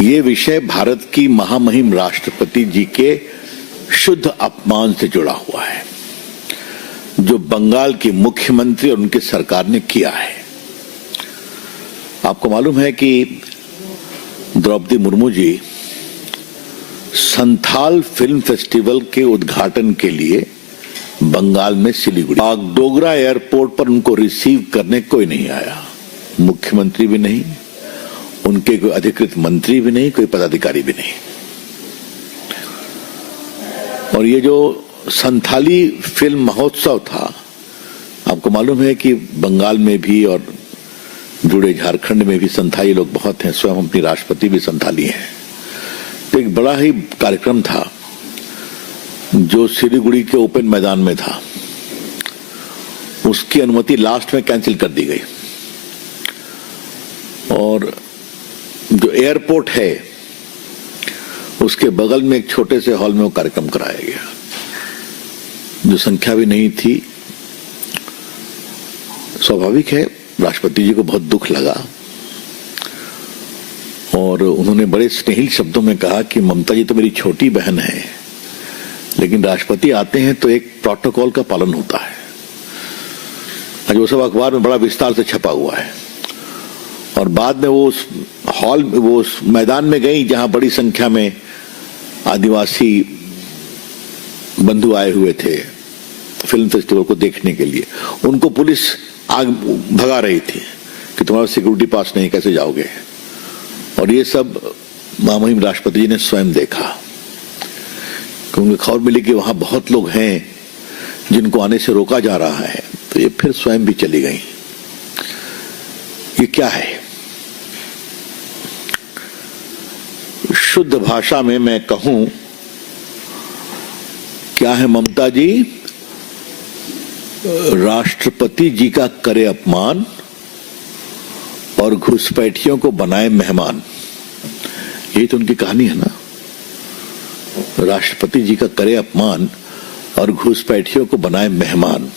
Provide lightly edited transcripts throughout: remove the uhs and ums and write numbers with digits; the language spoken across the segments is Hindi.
ये विषय भारत की महामहिम राष्ट्रपति जी के शुद्ध अपमान से जुड़ा हुआ है, जो बंगाल की मुख्यमंत्री और उनकी सरकार ने किया है। आपको मालूम है कि द्रौपदी मुर्मू जी संथाल फिल्म फेस्टिवल के उद्घाटन के लिए बंगाल में सिलीगुड़ी बागडोगरा एयरपोर्ट पर उनको रिसीव करने कोई नहीं आया, मुख्यमंत्री भी नहीं, उनके कोई अधिकृत मंत्री भी नहीं, कोई पदाधिकारी भी नहीं। और ये जो संथाली फिल्म महोत्सव था, आपको मालूम है कि बंगाल में भी और जुड़े झारखंड में भी संथाली लोग बहुत हैं, स्वयं अपनी राष्ट्रपति भी संथाली हैं। तो एक बड़ा ही कार्यक्रम था जो सिलीगुड़ी के ओपन मैदान में था, उसकी अनुमति लास्ट में कैंसिल कर दी गई और जो एयरपोर्ट है उसके बगल में एक छोटे से हॉल में वो कार्यक्रम कराया गया, जो संख्या भी नहीं थी। स्वाभाविक है, राष्ट्रपति जी को बहुत दुख लगा और उन्होंने बड़े स्नेहिल शब्दों में कहा कि ममता जी तो मेरी छोटी बहन है, लेकिन राष्ट्रपति आते हैं तो एक प्रोटोकॉल का पालन होता है। आज वो सब अखबार में बड़ा विस्तार से छपा हुआ है और बाद में वो उस हॉल में, वो उस मैदान में गई जहां बड़ी संख्या में आदिवासी बंधु आए हुए थे फिल्म फेस्टिवल को देखने के लिए। उनको पुलिस आग भगा रही थी कि तुम्हारा सिक्योरिटी पास नहीं, कैसे जाओगे। और ये सब महामहिम राष्ट्रपति जी ने स्वयं देखा, क्योंकि खबर मिली कि वहां बहुत लोग हैं जिनको आने से रोका जा रहा है, तो ये फिर स्वयं भी चली गई। ये क्या है? शुद्ध भाषा में मैं कहूं, क्या है ममता जी? राष्ट्रपति जी का करे अपमान और घुसपैठियों को बनाए मेहमान। यही तो उनकी कहानी है ना, राष्ट्रपति जी का करे अपमान और घुसपैठियों को बनाए मेहमान।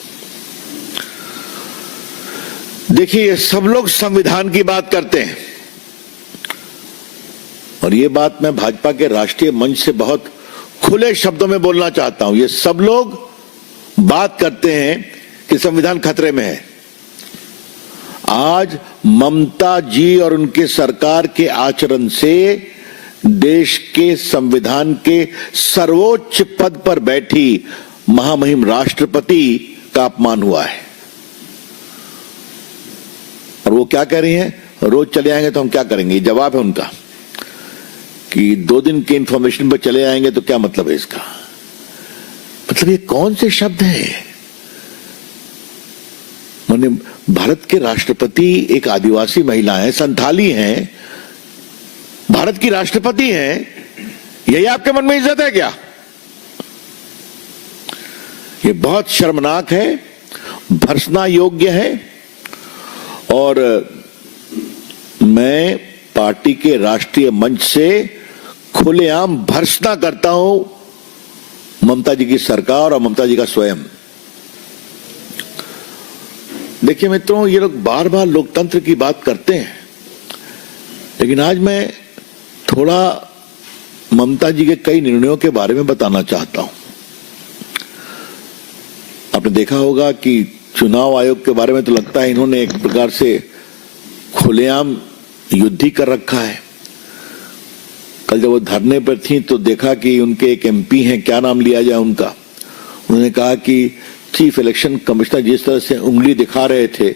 देखिए, ये सब लोग संविधान की बात करते हैं और ये बात मैं भाजपा के राष्ट्रीय मंच से बहुत खुले शब्दों में बोलना चाहता हूं। ये सब लोग बात करते हैं कि संविधान खतरे में है। आज ममता जी और उनके सरकार के आचरण से देश के संविधान के सर्वोच्च पद पर बैठी महामहिम राष्ट्रपति का अपमान हुआ है। और वो क्या कह रही हैं? रोज चले आएंगे तो हम क्या करेंगे? जवाब है उनका कि 2 दिन के इंफॉर्मेशन पर चले आएंगे तो क्या मतलब है इसका? मतलब ये कौन से शब्द हैं? माने भारत के राष्ट्रपति एक आदिवासी महिला है, संथाली हैं, भारत की राष्ट्रपति हैं, यही आपके मन में इज्जत है क्या? ये बहुत शर्मनाक है, भर्त्सना योग्य है। और मैं पार्टी के राष्ट्रीय मंच से खुलेआम भर्त्सना करता हूं ममता जी की सरकार और ममता जी का स्वयं। देखिए मित्रों, ये लोग बार बार लोकतंत्र की बात करते हैं, लेकिन आज मैं थोड़ा ममता जी के कई निर्णयों के बारे में बताना चाहता हूं। आपने देखा होगा कि चुनाव आयोग के बारे में तो लगता है इन्होंने एक प्रकार से खुलेआम युद्ध ही कर रखा है। कल जब वो धरने पर थी तो देखा कि उनके एक एमपी हैं, क्या नाम लिया जाए उनका, उन्होंने कहा कि चीफ इलेक्शन कमिश्नर जिस तरह से उंगली दिखा रहे थे,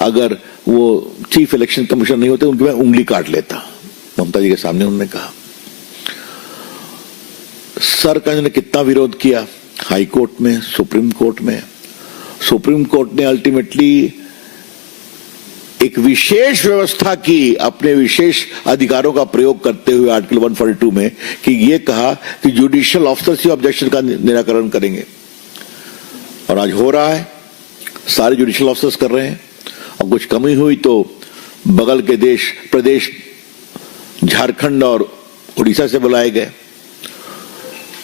अगर वो चीफ इलेक्शन कमिश्नर नहीं होते उनकी मैं उंगली काट लेता। ममता जी के सामने उन्होंने कहा। सर का इन्होंने कितना विरोध किया, हाई कोर्ट में, सुप्रीम कोर्ट में। सुप्रीम कोर्ट ने अल्टीमेटली एक विशेष व्यवस्था की अपने विशेष अधिकारों का प्रयोग करते हुए आर्टिकल 142 में कि ये कहा कि जुडिशियल ऑफिसर्स ही ऑब्जेक्शन का निराकरण करेंगे। और आज हो रहा है, सारे जुडिशियल ऑफिसर्स कर रहे हैं। और कुछ कमी हुई तो बगल के प्रदेश झारखंड और उड़ीसा से बुलाए गए।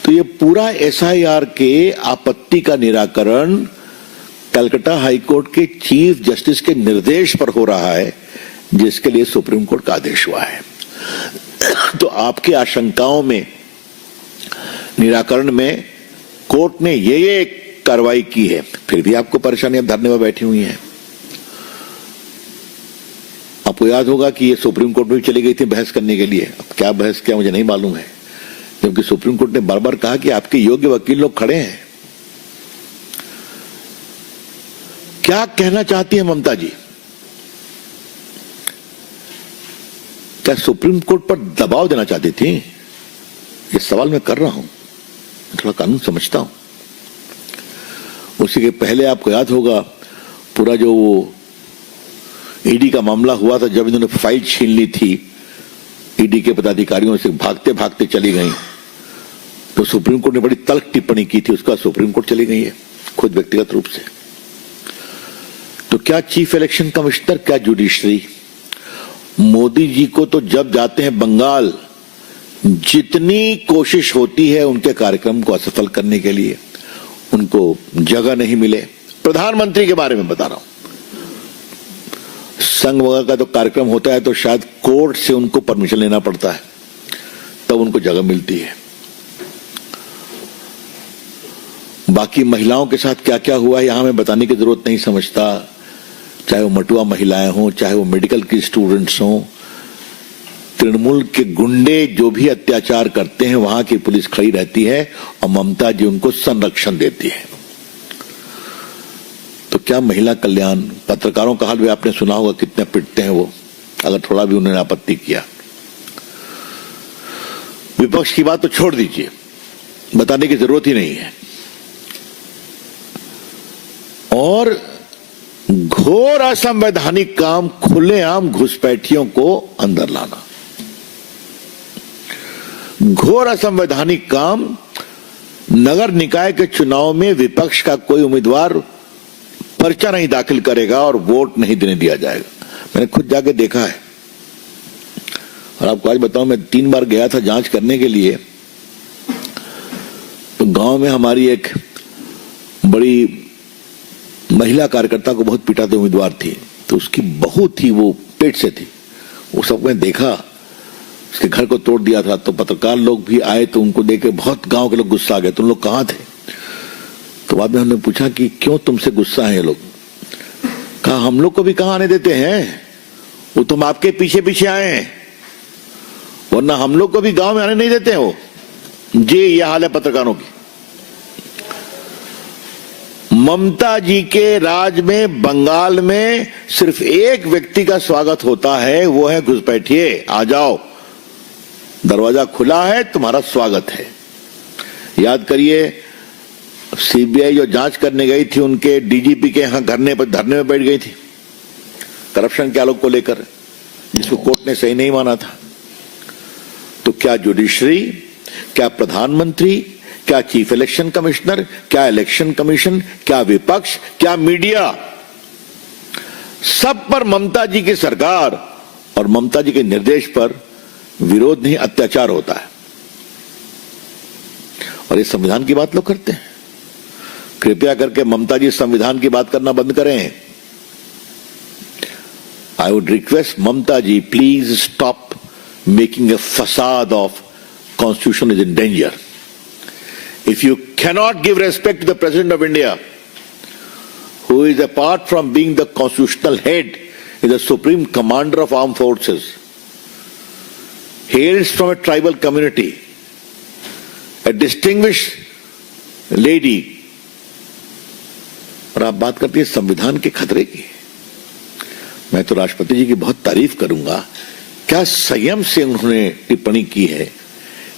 तो ये पूरा एसआईआर के आपत्ति का निराकरण कलकत्ता हाईकोर्ट के चीफ जस्टिस के निर्देश पर हो रहा है, जिसके लिए सुप्रीम कोर्ट का आदेश हुआ है। तो आपकी आशंकाओं में निराकरण में कोर्ट ने ये कार्रवाई की है, फिर भी आपको परेशानियां धरने में बैठी हुई हैं। आपको याद होगा कि ये सुप्रीम कोर्ट में भी चली गई थी बहस करने के लिए। अब क्या बहस किया मुझे नहीं मालूम है, जबकि सुप्रीम कोर्ट ने बार बार कहा कि आपके योग्य वकील लोग खड़े हैं। क्या कहना चाहती है ममता जी? क्या सुप्रीम कोर्ट पर दबाव देना चाहती थी? ये सवाल मैं कर रहा हूं, थोड़ा कानून समझता हूं। उसी के पहले आपको याद होगा पूरा जो ईडी का मामला हुआ था, जब इन्होंने फाइल छीन ली थी ईडी के पदाधिकारियों से, भागते भागते चली गई, तो सुप्रीम कोर्ट ने बड़ी तल्ख टिप्पणी की थी, उसका सुप्रीम कोर्ट चली गई है खुद व्यक्तिगत रूप से। तो क्या चीफ इलेक्शन कमिश्नर, क्या जुडिशरी, मोदी जी को तो जब जाते हैं बंगाल, जितनी कोशिश होती है उनके कार्यक्रम को असफल करने के लिए, उनको जगह नहीं मिले। प्रधानमंत्री के बारे में बता रहा हूं, संघ वगैरह का तो कार्यक्रम होता है तो शायद कोर्ट से उनको परमिशन लेना पड़ता है, तब उनको जगह मिलती है। बाकी महिलाओं के साथ क्या क्या हुआ है यहां मैं बताने की जरूरत नहीं समझता, चाहे वो मटुआ महिलाएं हों, चाहे वो मेडिकल की स्टूडेंट्स हों, तृणमूल के गुंडे जो भी अत्याचार करते हैं वहां की पुलिस खड़ी रहती है और ममता जी उनको संरक्षण देती है। तो क्या महिला कल्याण, पत्रकारों का हाल भी आपने सुना होगा, कितने पिटते हैं वो, अगर थोड़ा भी उन्होंने आपत्ति किया। विपक्ष की बात तो छोड़ दीजिए, बताने की जरूरत ही नहीं है। और घोर असंवैधानिक काम, खुलेआम घुसपैठियों को अंदर लाना, घोर असंवैधानिक काम। नगर निकाय के चुनाव में विपक्ष का कोई उम्मीदवार पर्चा नहीं दाखिल करेगा और वोट नहीं देने दिया जाएगा। मैंने खुद जाके देखा है और आपको आज बताऊं, मैं 3 बार गया था जांच करने के लिए। तो गांव में हमारी एक बड़ी महिला कार्यकर्ता को बहुत पिटाते उम्मीदवार थी, तो उसकी बहू थी, वो पेट से थी, वो सब मैंने देखा, उसके घर को तोड़ दिया था। तो पत्रकार लोग भी आए तो उनको देख के बहुत गांव के लोग गुस्सा आ गए, तुम लोग कहां थे? तो बाद में हमने पूछा कि क्यों तुमसे गुस्सा है ये लोग? कहा हम लोग को भी कहां आने देते हैं, वो तुम आपके पीछे पीछे आए हैं, वरना हम लोग को भी गांव में आने नहीं देते हो। जी ये हाल है पत्रकारों की। ममता जी के राज में बंगाल में सिर्फ एक व्यक्ति का स्वागत होता है, वो है घुसपैठिए, आ जाओ, दरवाजा खुला है, तुम्हारा स्वागत है। याद करिए सीबीआई जो जांच करने गई थी उनके डीजीपी के यहां धरने में बैठ गई थी करप्शन के आलोक को लेकर, जिसको कोर्ट ने सही नहीं माना था। तो क्या जुडिशरी, क्या प्रधानमंत्री, क्या चीफ इलेक्शन कमिश्नर, क्या इलेक्शन कमीशन, क्या विपक्ष, क्या मीडिया, सब पर ममता जी की सरकार और ममता जी के निर्देश पर विरोध नहीं अत्याचार होता है। और ये संविधान की बात लोग करते हैं। कृपया करके ममता जी संविधान की बात करना बंद करें। I would request Mamata ji, please stop making a फसाद of constitution is in danger. If you cannot give respect to the President of India, who is apart from being the constitutional head, is the supreme commander of armed forces, hails from a tribal community, a distinguished lady, और आप बात करती है संविधान के खतरे की। मैं तो राष्ट्रपति जी की बहुत तारीफ करूंगा, क्या संयम से उन्होंने टिप्पणी की है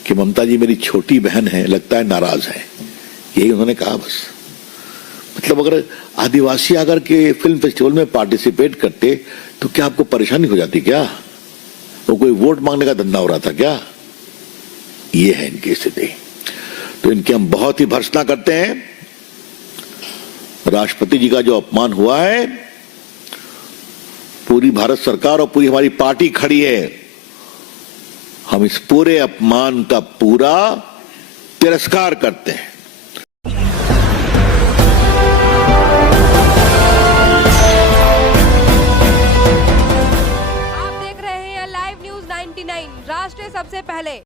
कि ममता जी मेरी छोटी बहन है, लगता है नाराज है, यही उन्होंने कहा बस। मतलब अगर आदिवासी आकर के फिल्म फेस्टिवल में पार्टिसिपेट करते तो क्या आपको परेशानी हो जाती? क्या वो कोई वोट मांगने का धंधा हो रहा था क्या? ये है इनकी स्थिति। तो इनकी हम बहुत ही भर्त्सना करते हैं। राष्ट्रपति जी का जो अपमान हुआ है, पूरी भारत सरकार और पूरी हमारी पार्टी खड़ी है। हम इस पूरे अपमान का पूरा तिरस्कार करते हैं। आप देख रहे हैं लाइव न्यूज 9 99 राष्ट्र सबसे पहले।